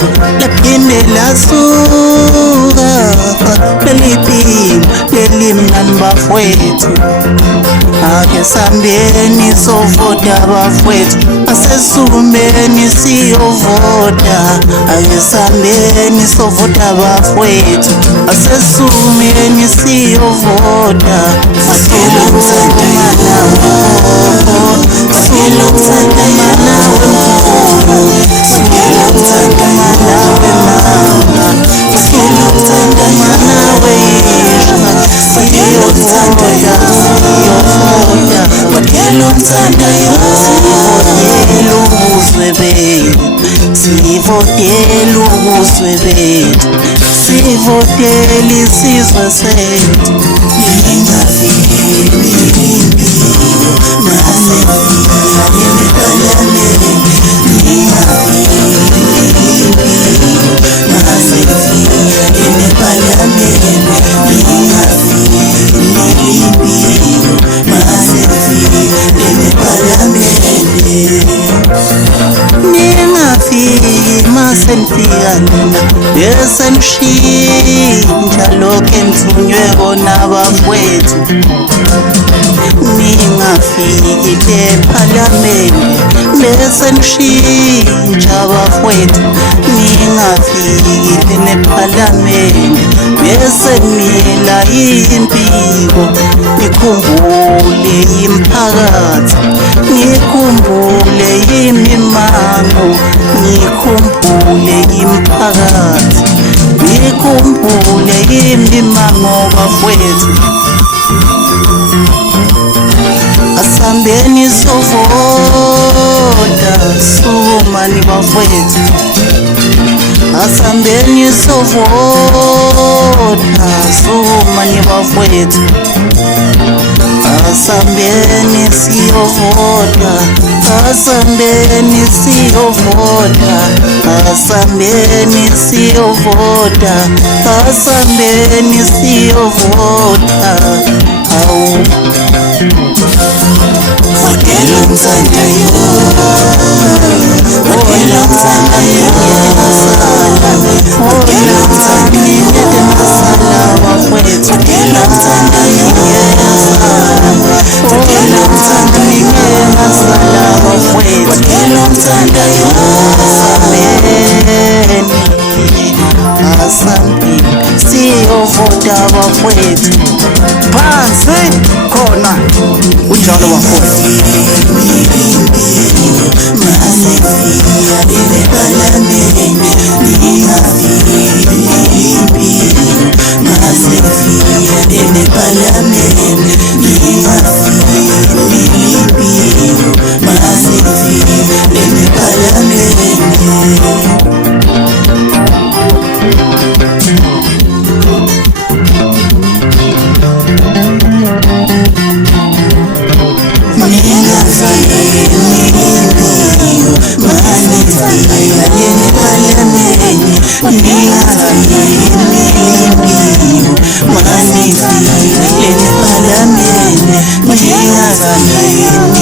bafowethu laphinde lasuka leliphimo lelimnani bafowethu. Ake sambeni sovota bafowethu, asesumeni siyovota. Ake sambeni sovota bafowethu, asesumeni siyovota. Sukela omthandayo, sukela omthandayo, sukela omthandayo, sukela omthandayo, sukela omthandayo, votela omthandayo, sivotela ubuzwe bethu, sivotela isizwe sethu. Ningafiki impilo masefika emipalameni, ningafiki impilo masefika emipalameni, ningafiki impilo masefika emipalameni. Ningafiki masenifika nina bese nishintsha lokhu enithunywe kona bafowethu. Ningafiki ephalamende bese nishintsha bafowethu. Ningafiki ephalamende bese nila impiko. Nikhumbule imphakathi, nikhumbule imimango, nikhumbule imphakathi, nikhumbule imimango bafowethu. Asambeni sovota sumani bafowethu, asambeni sovota sumani bafowethu. Asambeni siyovota, asambeni siyovota, asambeni siyovota, asambeni siyovota. Awu votela omthandayo, votela omthandayo, votela omthandayo, bafowethu, votela omthandayo, votela omthandayo, bafowethu, votela omthandayo. Asambeni siyovota bafowethu, phansi khona unjalo bafowethu. Masefika emipalameni, ningafiki impilo masefika emipalameni, ningafiki impilo masefika emipalameni. Ningafiki